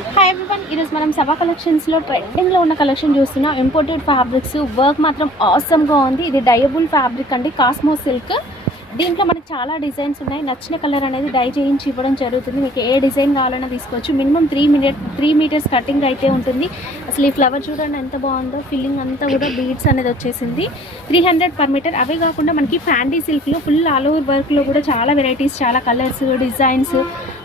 Hi everyone, ఈరోజు మనం సభా కలెక్షన్స్లో ట్రెండింగ్లో ఉన్న కలెక్షన్ చూస్తున్నాం. ఇంపోర్టెడ్ ఫ్యాబ్రిక్స్ వర్క్ మాత్రం ఆసమ్గా ఉంది. ఇది డయబుల్ ఫ్యాబ్రిక్ అండి, కాస్మో సిల్క్. దీంట్లో మనకి చాలా డిజైన్స్ ఉన్నాయి. నచ్చిన కలర్ అనేది డై చేయించి ఇవ్వడం జరుగుతుంది. మీకు ఏ డిజైన్ కావాలన్నా తీసుకోవచ్చు. మినిమం 3 మీటర్స్ కటింగ్ అయితే ఉంటుంది. అసలు ఈ ఫ్లవర్ చూడండి ఎంత బాగుందో. ఫిల్లింగ్ అంతా కూడా బీడ్స్ అనేది వచ్చేసింది. 300 పర్ మీటర్. అవే కాకుండా మనకి ఫ్యాండీ సిల్క్లో ఫుల్ ఆల్ ఓవర్ వర్క్లో కూడా చాలా వెరైటీస్, చాలా కలర్స్, డిజైన్స్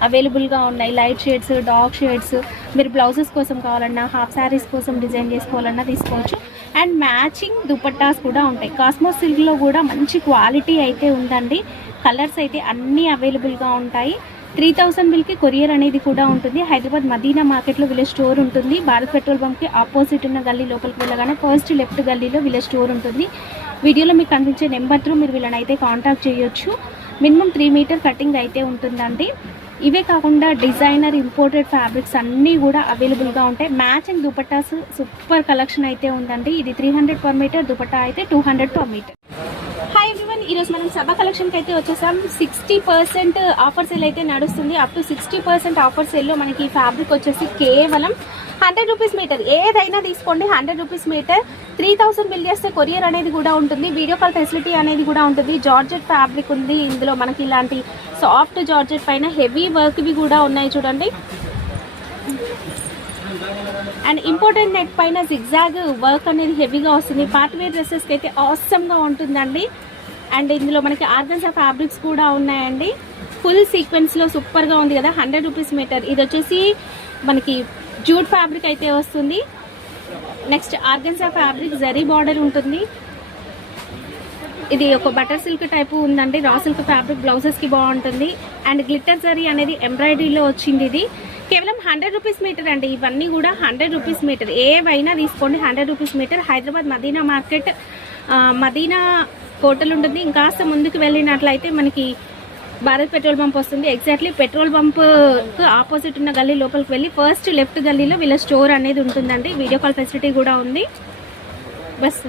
అవైలబుల్గా ఉన్నాయి. Light shades, dark shades. మీరు బ్లౌజెస్ కోసం కావాలన్నా, హాఫ్ శారీస్ కోసం డిజైన్ చేసుకోవాలన్నా తీసుకోవచ్చు. అండ్ మ్యాచింగ్ దుపట్టాస్ కూడా ఉంటాయి. కాస్మో సిల్క్లో కూడా మంచి క్వాలిటీ అయితే ఉందండి. కలర్స్ అయితే అన్నీ అవైలబుల్గా ఉంటాయి. 3000 బిల్కి కొరియర్ అనేది కూడా ఉంటుంది. హైదరాబాద్ మదీనా మార్కెట్లో వీళ్ళ స్టోర్ ఉంటుంది. భారత్ పెట్రోల్ బంక్కి ఆపోజిట్ ఉన్న గల్లీ లోపలికి వెళ్ళగానే ఫస్ట్ లెఫ్ట్ గల్లీలో వీళ్ళ స్టోర్ ఉంటుంది. వీడియోలో మీకు కనిపించే నెంబర్ త్రూ మీరు వీళ్ళని అయితే కాంటాక్ట్ చేయొచ్చు. మినిమం 3 మీటర్ కటింగ్ అయితే ఉంటుందండి. ఇవే కాకుండా డిజైనర్ ఇంపోర్టెడ్ ఫ్యాబ్రిక్స్ అన్నీ కూడా అవైలబుల్గా ఉంటాయి. మ్యాచింగ్ దుపట్టాస్ సూపర్ కలెక్షన్ అయితే ఉందండి. ఇది 300 పర్ మీటర్, దుపట్టా అయితే 200 పర్ మీటర్. హాయ్ ఎవ్రీవన్, ఈరోజు మనం సభా కలెక్షన్కి అయితే వచ్చేసాం. 60% ఆఫర్ సేల్ అయితే నడుస్తుంది. అప్ టు 60% ఆఫర్ సేల్లో మనకి ఈ ఫ్యాబ్రిక్ వచ్చేసి కేవలం 100 రూపీస్ మీటర్. ఏదైనా తీసుకోండి, 100 రూపీస్ మీటర్. 3000 బిల్ చేస్తే కొరియర్ అనేది కూడా ఉంటుంది. వీడియో కాల్ ఫెసిలిటీ అనేది కూడా ఉంటుంది. జార్జెట్ ఫ్యాబ్రిక్ ఉంది ఇందులో. మనకి ఇలాంటి సాఫ్ట్ జార్జెట్ పైన హెవీ వర్క్వి కూడా ఉన్నాయి చూడండి. అండ్ ఇంపార్టెంట్ నెట్ పైన జిగ్జాగ్ వర్క్ అనేది హెవీగా వస్తుంది. పార్టీ వేర్ డ్రెస్సెస్కి అయితే ఆసమ్గా ఉంటుందండి. అండ్ ఇందులో మనకి ఆర్గన్జా ఫ్యాబ్రిక్స్ కూడా ఉన్నాయండి. ఫుల్ సీక్వెన్స్లో సూపర్గా ఉంది కదా. 100 రూపీస్ మీటర్. ఇది వచ్చేసి మనకి జూట్ ఫ్యాబ్రిక్ అయితే వస్తుంది. Next organza fabric zari border ఉంటుంది. ఇది ఒక బటర్ సిల్క్ టైపు ఉందండి. రా సిల్క్ ఫ్యాబ్రిక్ బ్లౌజెస్కి బాగుంటుంది. అండ్ గ్లిట్టర్ జరీ అనేది ఎంబ్రాయిడరీలో వచ్చింది. ఇది కేవలం 100 రూపీస్ మీటర్ అండి. ఇవన్నీ కూడా 100 రూపీస్ మీటర్. ఏవైనా తీసుకోండి, 100 rupees metre. Hyderabad Madina market, Madina hotel ఉంటుంది. ఇంకాస్త ముందుకు వెళ్ళినట్లయితే మనకి భారత్ పెట్రోల్ బంప్ వస్తుంది. ఎగ్జాక్ట్లీ పెట్రోల్ బంప్కు ఆపోజిట్ ఉన్న గల్లీ లోపలికి వెళ్ళి ఫస్ట్ లెఫ్ట్ గల్లీలో వీళ్ళ స్టోర్ అనేది ఉంటుందండి. వీడియో కాల్ ఫెసిలిటీ కూడా ఉంది. బస్.